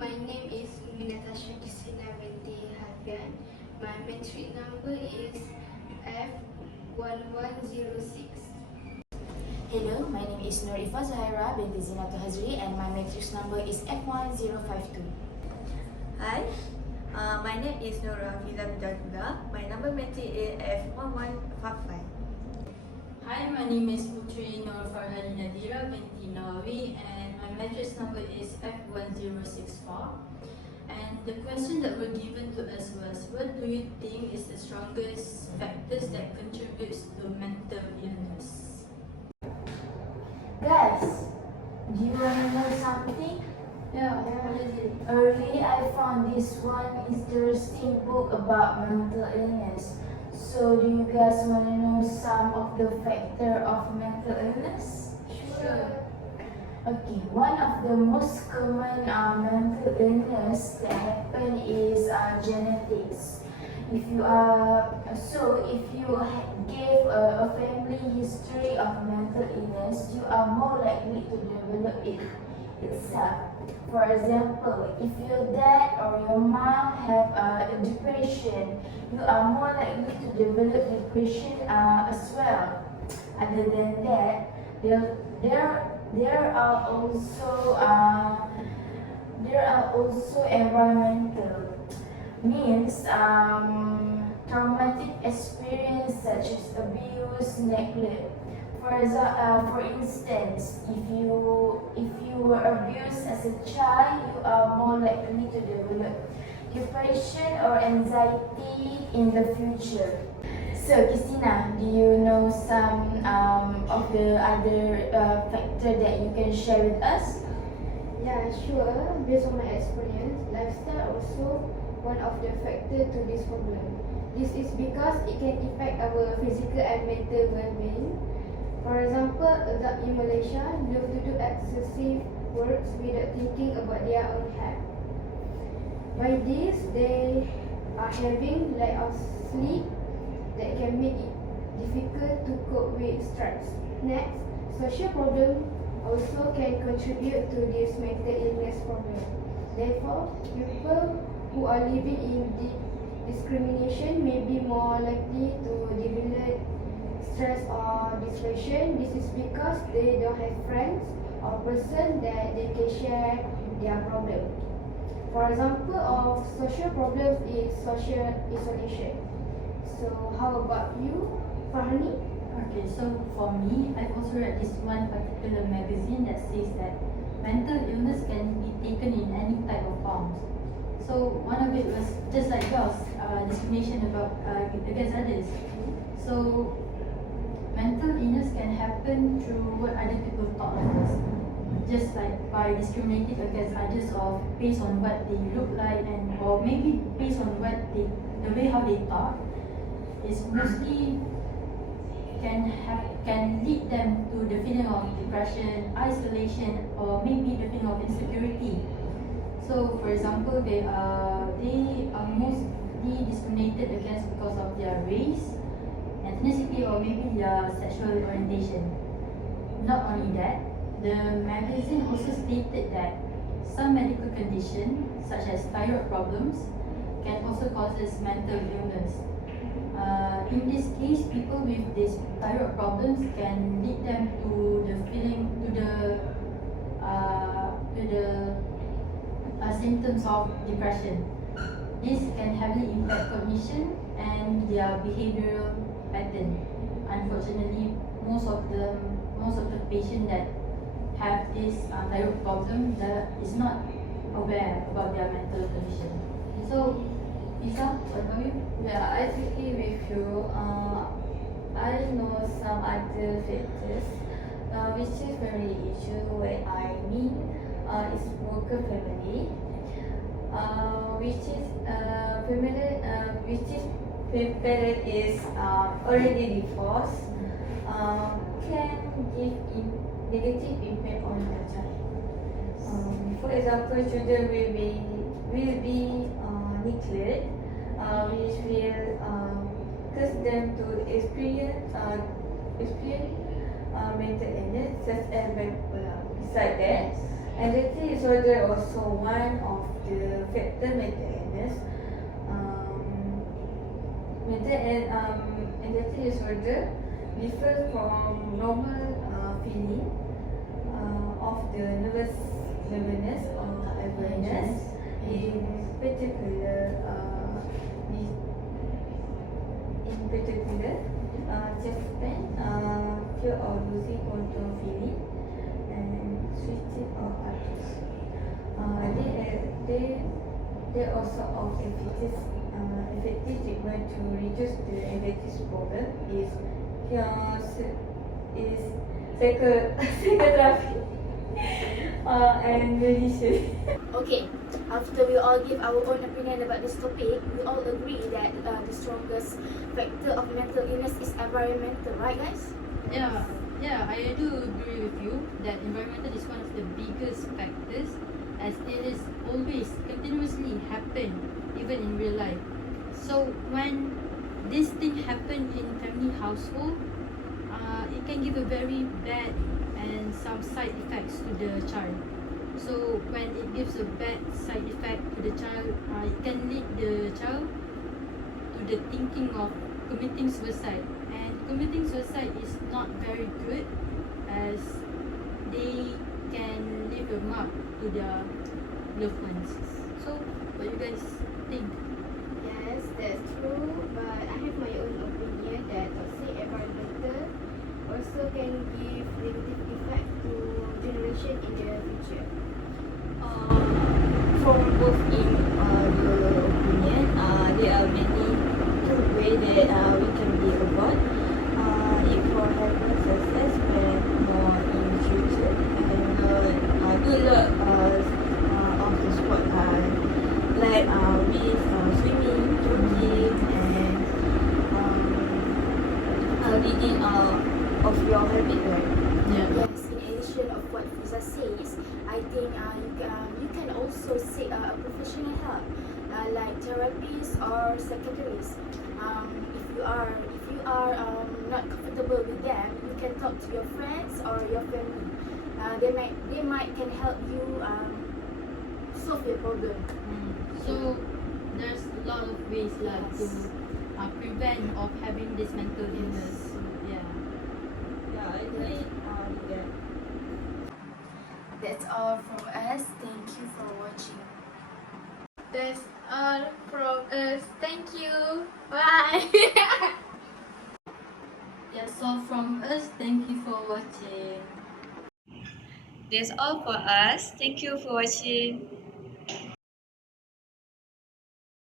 my name is Natasha Kisina binti Hafian. My matric number is F1106. Hello, my name is Nurifa Zahira binti Zinatul Hazri and my matrix number is F1052. Hi, my name is Nur Hafiza Bidakula. My number matric is F1155. Hi, my name is Putri Nur Farhani Nadira binti Nawawi and my matrix number is F1064. And the question that were given to us was, what do you think is the strongest factors that contributes to mental illness? Guys, do you want to know something? Yeah, what is it? Earlier I found this one interesting book about mental illness. So do you guys want to know some of the factors of mental illness? Sure. Okay, one of the most common mental illness that happen is genetics. If you give a family history of mental illness, you are more likely to develop it itself. For example, if your dad or your mom have depression, you are more likely to develop depression as well. Other than that, there are also environmental, means traumatic experience such as abuse, neglect. For instance, if you were abused as a child, you are more likely to develop depression or anxiety in the future. So, Christina, do you know some of the other factor that you can share with us? Yeah, sure. Based on my experience, lifestyle also one of the factors to this problem. This is because it can affect our physical and mental well-being. For example, adults in Malaysia love to do excessive works without thinking about their own health. By this, they are having lack of sleep that can make it difficult to cope with stress. Next, social problems also can contribute to this mental illness problem. Therefore, people who are living in discrimination may be more likely to develop stress or depression. This is because they don't have friends or person that they can share their problem. For example of social problems is social isolation. So how about you, Farhani? Okay, so for me, I've also read this one particular magazine that says that mental illness can be taken in any type of forms. So one of it was just like yours, discrimination against others. So mental illness can happen through what other people thought of us, just like by discriminating against others or based on what they look like or maybe based on the way how they thought. Is mostly can lead them to the feeling of depression, isolation, or maybe the feeling of insecurity. So, for example, they are mostly discriminated against because of their race, ethnicity, or maybe their sexual orientation. Not only that, the magazine also stated that some medical conditions, such as thyroid problems, can also cause mental illness. In this case, people with these thyroid problems can lead them to the symptoms of depression. This can heavily impact cognition and their behavioral pattern. Unfortunately, most of the patients that have this thyroid problem is not aware about their mental condition. So, Lisa, what about you? Yeah, I agree with you. I know some other factors, which is family issue. What I mean is broken family, which is parent is already divorced, can give negative impact on the child. For example, children will be neglected, which will cause them to experience mental illness such as bipolar. Besides that, Anxiety disorder also one of the factor mental illness. Anxiety disorder differs from normal feeling of the nervousness or awareness. In particular, chest pain, fear of losing control feeling, and switching or others. They also of effective treatment to reduce the anxiety problem is psychotherapy and meditation. Okay, after we all give our own opinion about this topic, we all agree that the strongest factor of mental illness is environmental, right guys? Yeah, I do agree with you that environmental is one of the biggest factors, as it is always continuously happen even in real life. So when this thing happen in family household, it can give a very bad and some side effects to the child. So when it gives a bad side effect to the child, it can lead the child to the thinking of committing suicide. And committing suicide is not very good, as they can leave a mark to their loved ones. So what do you guys think? Yes, that's true, but I have my own opinion that toxic environmental also can give negative effect to generation in the future. From both in the opinion, there are many good ways that we can be avoid if for having success when more in future and do a lot of the sport like with swimming, jogging and leading of your habit, right? Yes, in addition of what Fiza says, I think you can also seek professional help, like therapists or psychiatrists. If you are not comfortable with them, you can talk to your friends or your family. They might can help you solve your problem. So there's a lot of ways like to prevent of having this mental illness. So, yeah. Yeah, I think yeah. That's all from us. Thank you for watching. That's all from us. Thank you. Bye. That's all from us. Thank you for watching. That's all for us. Thank you for watching.